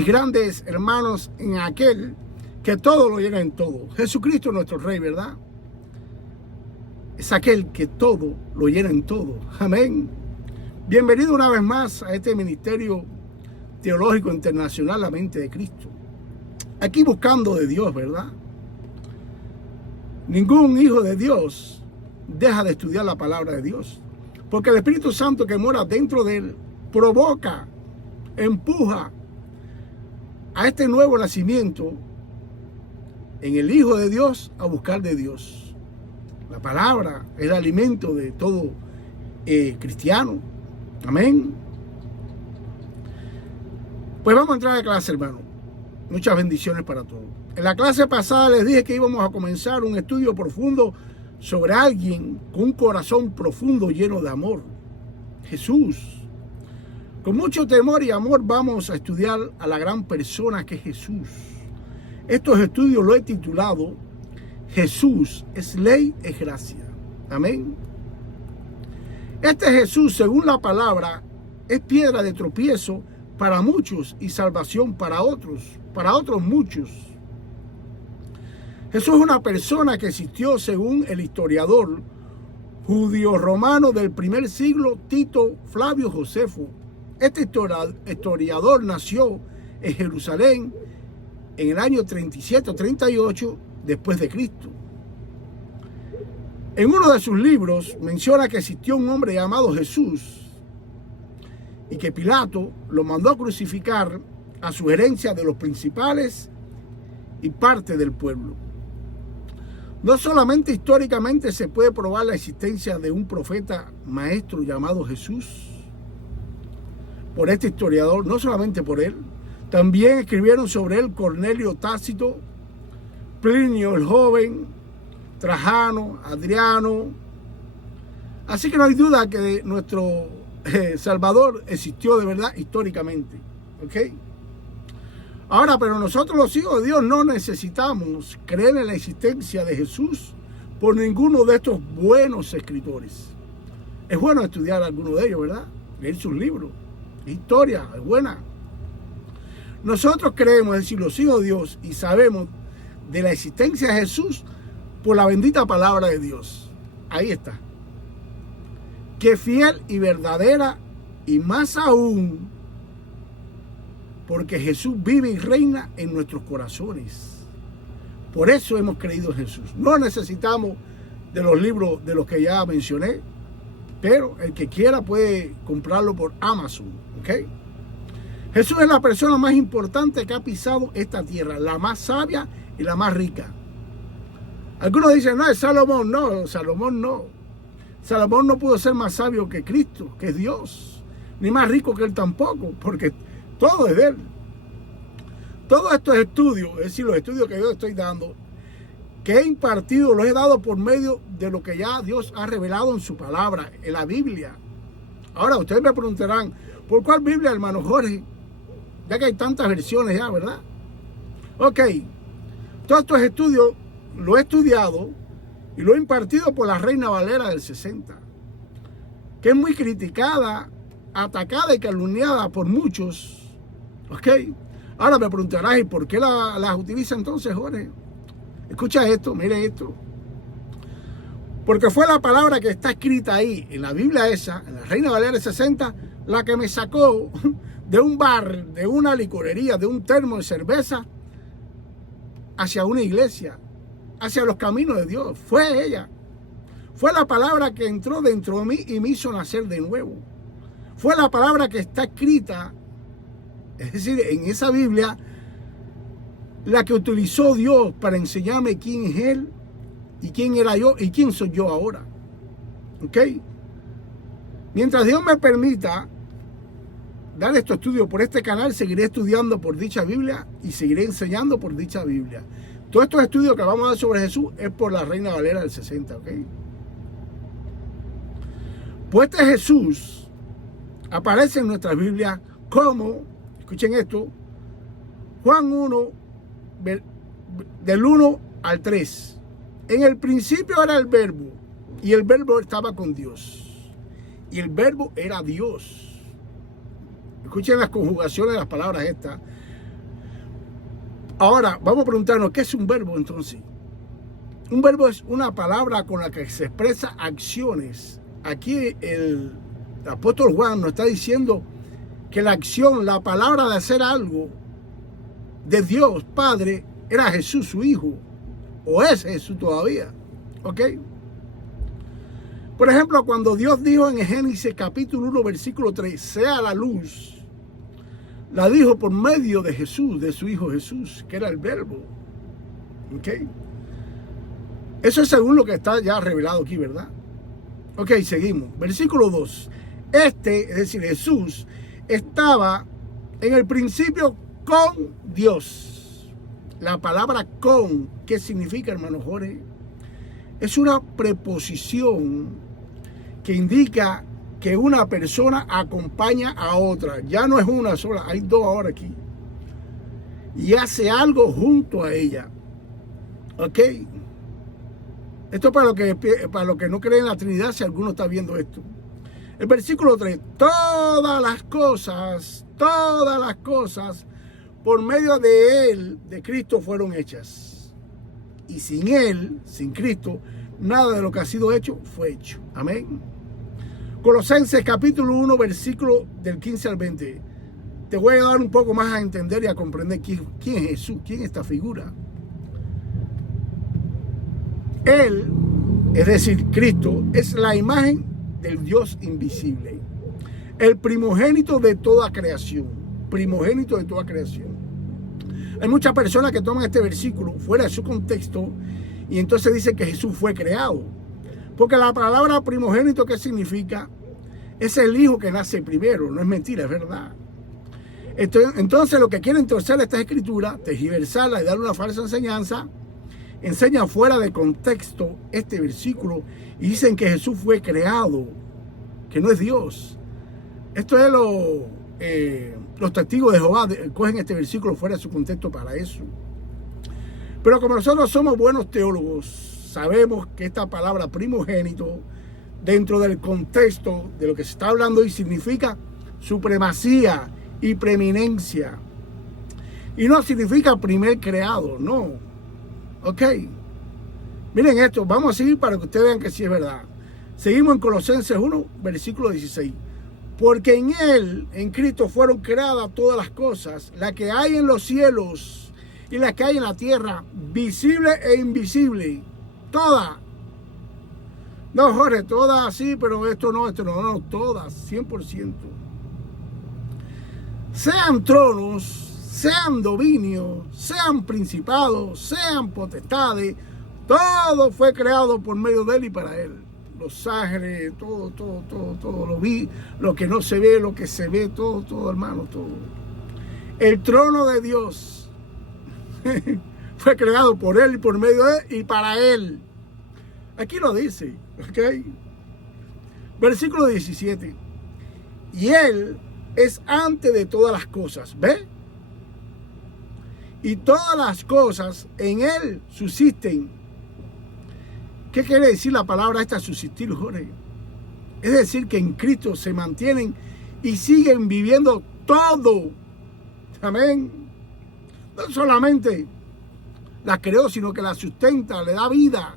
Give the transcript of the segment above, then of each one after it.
mis grandes hermanos, en aquel que todo lo llena en todo. Jesucristo nuestro Rey, ¿verdad? Es aquel que todo lo llena en todo. Amén. Bienvenido una vez más a este ministerio teológico internacional, la mente de Cristo. Aquí buscando de Dios, ¿verdad? Ningún hijo de Dios deja de estudiar la palabra de Dios, porque el Espíritu Santo que mora dentro de él provoca, empuja a este nuevo nacimiento en el Hijo de Dios a buscar de Dios. La palabra es el alimento de todo cristiano. Amén. Pues vamos a entrar a clase, hermano. Muchas bendiciones para todos. En la clase pasada les dije que íbamos a comenzar un estudio profundo sobre alguien con un corazón profundo lleno de amor. Jesús. Con mucho temor y amor vamos a estudiar a la gran persona que es Jesús. Estos estudios lo he titulado Jesús es ley, es gracia. Amén. Este Jesús, según la palabra, es piedra de tropiezo para muchos y salvación para otros muchos. Jesús es una persona que existió según el historiador judío romano del primer siglo, Tito Flavio Josefo. Este historiador nació en Jerusalén en el año 37 o 38 después de Cristo. En uno de sus libros menciona que existió un hombre llamado Jesús y que Pilato lo mandó a crucificar a sugerencia de los principales y parte del pueblo. No solamente históricamente se puede probar la existencia de un profeta maestro llamado Jesús por este historiador, no solamente por él, también escribieron sobre él Cornelio Tácito, Plinio el joven, Trajano, Adriano. Así que no hay duda que nuestro Salvador existió de verdad históricamente. ¿Ok? Ahora, pero nosotros los hijos de Dios no necesitamos creer en la existencia de Jesús por ninguno de estos buenos escritores. Es bueno estudiar alguno de ellos, ¿verdad? Leer sus libros. Historia, es buena. Nosotros creemos, es decir, los hijos de Dios, y sabemos de la existencia de Jesús por la bendita palabra de Dios. Ahí está. Que fiel y verdadera, y más aún, porque Jesús vive y reina en nuestros corazones. Por eso hemos creído en Jesús. No necesitamos de los libros de los que ya mencioné, pero el que quiera puede comprarlo por Amazon. ¿Ok? Jesús es la persona más importante que ha pisado esta tierra, la más sabia y la más rica. Algunos dicen, no, es Salomón. No, Salomón no. Salomón no pudo ser más sabio que Cristo, que es Dios, ni más rico que él tampoco, porque todo es de él. Todos estos estudios, es decir, los estudios que yo estoy dando, que he impartido, los he dado por medio de lo que ya Dios ha revelado en su palabra, en la Biblia. Ahora, ustedes me preguntarán, ¿por cuál Biblia, hermano Jorge? Ya que hay tantas versiones ya, ¿verdad? Ok, todos estos estudios lo he estudiado y lo he impartido por la Reina Valera del 60, que es muy criticada, atacada y calumniada por muchos. Ok, ahora me preguntarás, ¿y por qué las utiliza entonces, Jorge? Escucha esto, mire esto. Porque fue la palabra que está escrita ahí, en la Biblia esa, en la Reina Valera del 60, la que me sacó de un bar, de una licorería, de un termo de cerveza, hacia una iglesia, hacia los caminos de Dios. Fue ella. Fue la palabra que entró dentro de mí y me hizo nacer de nuevo. Fue la palabra que está escrita, es decir, en esa Biblia, la que utilizó Dios para enseñarme quién es Él y quién era yo y quién soy yo ahora. ¿Ok? Mientras Dios me permita dar estos estudios por este canal, seguiré estudiando por dicha Biblia y seguiré enseñando por dicha Biblia. Todos estos estudios que vamos a dar sobre Jesús es por la Reina Valera del 60, ¿ok? Pues este Jesús aparece en nuestras Biblias como, escuchen esto, Juan 1, del 1 al 3. En el principio era el verbo, y el verbo estaba con Dios, y el verbo era Dios. Escuchen las conjugaciones de las palabras estas. Ahora, vamos a preguntarnos, ¿qué es un verbo entonces? Un verbo es una palabra con la que se expresa acciones. Aquí el apóstol Juan nos está diciendo que la acción, la palabra de hacer algo de Dios Padre, era Jesús, su Hijo, o es Jesús todavía, ¿ok? Por ejemplo, cuando Dios dijo en Génesis capítulo 1, versículo 3, sea la luz, la dijo por medio de Jesús, de su Hijo Jesús, que era el verbo, ¿ok? Eso es según lo que está ya revelado aquí, ¿verdad? Ok, seguimos. Versículo 2. Es decir, Jesús, estaba en el principio con Dios. La palabra con, ¿qué significa, hermano Jorge? Es una preposición que indica que una persona acompaña a otra. Ya no es una sola, hay dos ahora aquí. Y hace algo junto a ella. ¿Ok? Esto es para los que no creen en la Trinidad, si alguno está viendo esto. El versículo 3. Todas las cosas, por medio de Él, de Cristo, fueron hechas. Y sin Él, sin Cristo, nada de lo que ha sido hecho fue hecho. Amén. Colosenses capítulo 1, versículo del 15 al 20. Te voy a dar un poco más a entender y a comprender quién es Jesús, quién es esta figura. Él, es decir, Cristo, es la imagen del Dios invisible, el primogénito de toda creación, primogénito de toda creación. Hay muchas personas que toman este versículo fuera de su contexto y entonces dicen que Jesús fue creado, porque la palabra primogénito, ¿qué significa? Es el hijo que nace primero, no es mentira, es verdad. Entonces lo que quieren torcer esta escritura, tergiversarla y darle una falsa enseñanza, enseñan fuera de contexto este versículo y dicen que Jesús fue creado, que no es Dios. Esto es los testigos de Jehová cogen este versículo fuera de su contexto para eso. Pero como nosotros somos buenos teólogos, sabemos que esta palabra primogénito, dentro del contexto de lo que se está hablando hoy, significa supremacía y preeminencia. Y no significa primer creado, no. Ok, miren esto, vamos a seguir para que ustedes vean que sí es verdad. Seguimos en Colosenses 1, versículo 16. Porque en Él, en Cristo, fueron creadas todas las cosas, las que hay en los cielos y las que hay en la tierra, visible e invisible. Todas. No, Jorge, todas sí, pero esto no, todas, 100%. Sean tronos, sean dominios, sean principados, sean potestades, todo fue creado por medio de Él y para Él. Los ángeles, todo, lo que no se ve, lo que se ve, todo, hermano, todo. El trono de Dios fue creado por Él y por medio de Él y para Él. Aquí lo dice, ¿ok? Versículo 17. Y Él es antes de todas las cosas, ¿ve? Y todas las cosas en Él subsisten. ¿Qué quiere decir la palabra esta, subsistir, Jorge? Es decir, que en Cristo se mantienen y siguen viviendo todo. Amén. No solamente la creó, sino que la sustenta, le da vida.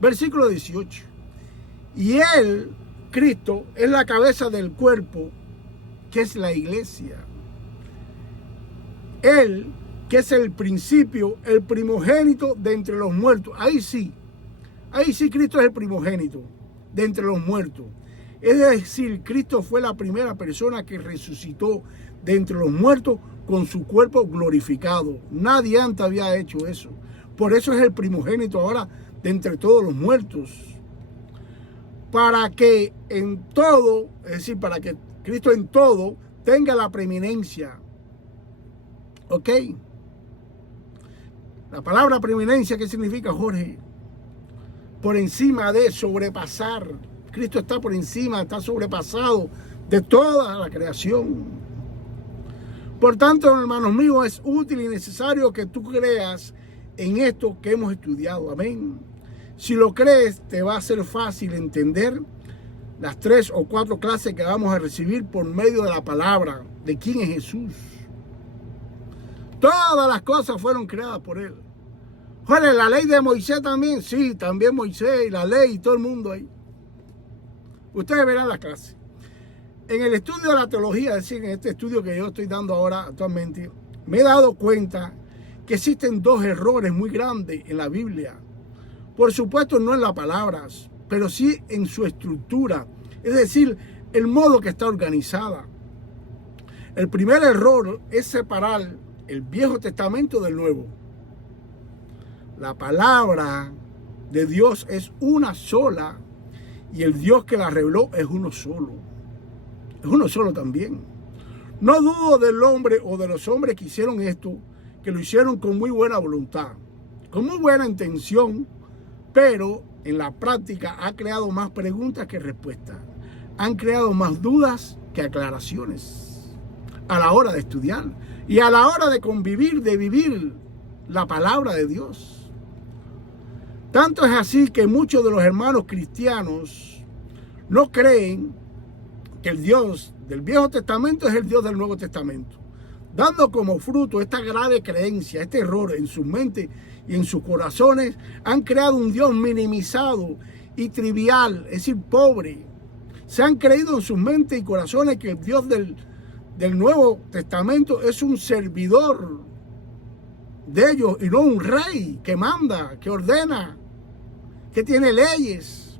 Versículo 18. Y Él, Cristo, es la cabeza del cuerpo, que es la iglesia. Él, que es el principio, el primogénito de entre los muertos. Ahí sí Cristo es el primogénito de entre los muertos. Es decir, Cristo fue la primera persona que resucitó de entre los muertos con su cuerpo glorificado. Nadie antes había hecho eso. Por eso es el primogénito ahora de entre todos los muertos. Para que en todo, es decir, para que Cristo en todo tenga la preeminencia. ¿Ok? La palabra preeminencia, ¿qué significa, Jorge? Por encima de, sobrepasar. Cristo está por encima, está sobrepasado de toda la creación. Por tanto, hermanos míos, es útil y necesario que tú creas en esto que hemos estudiado. Amén. Si lo crees, te va a ser fácil entender las 3 o 4 clases que vamos a recibir por medio de la palabra de quién es Jesús. Todas las cosas fueron creadas por Él. Bueno, la ley de Moisés también, sí, también Moisés y la ley y todo el mundo ahí. Ustedes verán la clase. En el estudio de la teología, es decir, en este estudio que yo estoy dando ahora actualmente, me he dado cuenta que existen dos errores muy grandes en la Biblia. Por supuesto, no en las palabras, pero sí en su estructura, es decir, el modo que está organizada. El primer error es separar el Viejo Testamento del Nuevo. La palabra de Dios es una sola y el Dios que la reveló es uno solo. Es uno solo también. No dudo del hombre o de los hombres que hicieron esto, que lo hicieron con muy buena voluntad, con muy buena intención, pero en la práctica ha creado más preguntas que respuestas. Han creado más dudas que aclaraciones a la hora de estudiar y a la hora de convivir, de vivir la palabra de Dios. Tanto es así que muchos de los hermanos cristianos no creen que el Dios del Viejo Testamento es el Dios del Nuevo Testamento, dando como fruto esta grave creencia, este error en sus mentes y en sus corazones. Han creado un Dios minimizado y trivial, es decir, pobre. Se han creído en sus mentes y corazones que el Dios del Nuevo Testamento es un servidor de ellos y no un rey que manda, que ordena, que tiene leyes.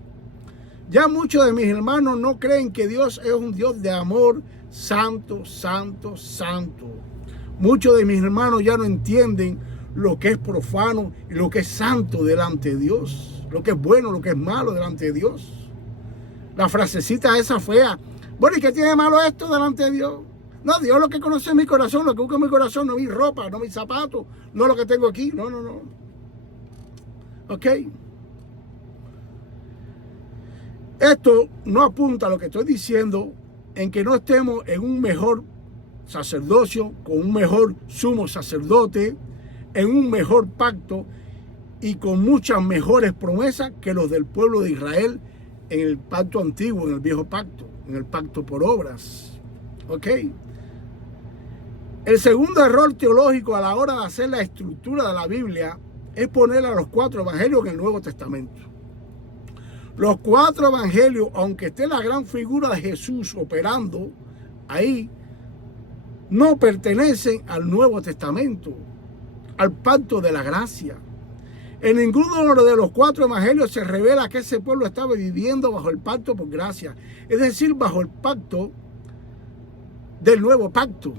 Ya muchos de mis hermanos no creen que Dios es un Dios de amor santo, santo, santo. Muchos de mis hermanos ya no entienden lo que es profano y lo que es santo delante de Dios, lo que es bueno, lo que es malo delante de Dios. La frasecita esa fea, bueno, ¿y qué tiene de malo esto delante de Dios? No, Dios lo que conoce es mi corazón, lo que busca en mi corazón, no mi ropa, no mis zapatos, no lo que tengo aquí, no. ¿Ok? Esto no apunta a lo que estoy diciendo en que no estemos en un mejor sacerdocio, con un mejor sumo sacerdote, en un mejor pacto y con muchas mejores promesas que los del pueblo de Israel en el pacto antiguo, en el viejo pacto, en el pacto por obras. ¿Ok? El segundo error teológico a la hora de hacer la estructura de la Biblia es poner a los 4 evangelios en el Nuevo Testamento. Los 4 evangelios, aunque esté la gran figura de Jesús operando ahí, no pertenecen al Nuevo Testamento, al pacto de la gracia. En ninguno de los 4 evangelios se revela que ese pueblo estaba viviendo bajo el pacto por gracia, es decir, bajo el pacto del nuevo pacto.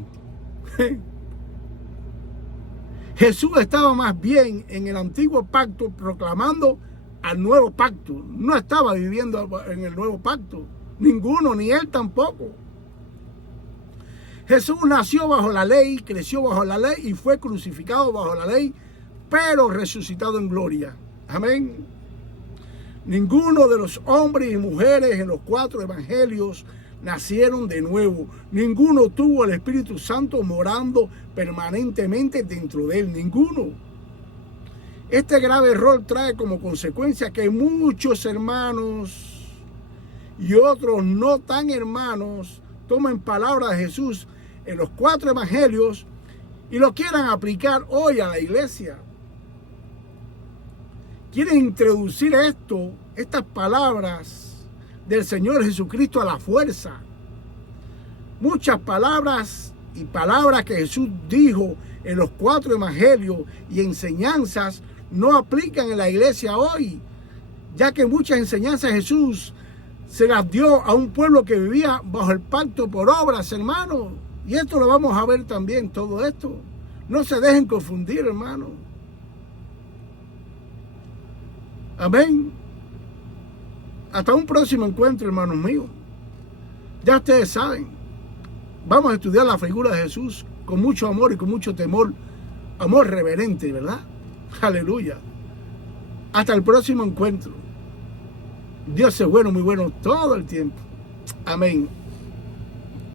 Jesús estaba más bien en el antiguo pacto proclamando al nuevo pacto. No estaba viviendo en el nuevo pacto. Ninguno, ni él tampoco. Jesús nació bajo la ley, creció bajo la ley y fue crucificado bajo la ley, pero resucitado en gloria. Amén. Ninguno de los hombres y mujeres en los 4 evangelios nacieron de nuevo. Ninguno tuvo el Espíritu Santo morando permanentemente dentro de él. Ninguno. Este grave error trae como consecuencia que muchos hermanos y otros no tan hermanos tomen palabras de Jesús en los 4 evangelios y lo quieran aplicar hoy a la iglesia. Quieren introducir estas palabras del Señor Jesucristo a la fuerza. Muchas palabras y palabras que Jesús dijo en los 4 evangelios y enseñanzas no aplican en la iglesia hoy, ya que muchas enseñanzas de Jesús se las dio a un pueblo que vivía bajo el pacto por obras, hermanos. Y esto lo vamos a ver también, todo esto. No se dejen confundir, hermanos. Amén. Hasta un próximo encuentro, hermanos míos. Ya ustedes saben, vamos a estudiar la figura de Jesús con mucho amor y con mucho temor. Amor reverente, ¿verdad? Aleluya. Hasta el próximo encuentro. Dios es bueno, muy bueno todo el tiempo. Amén.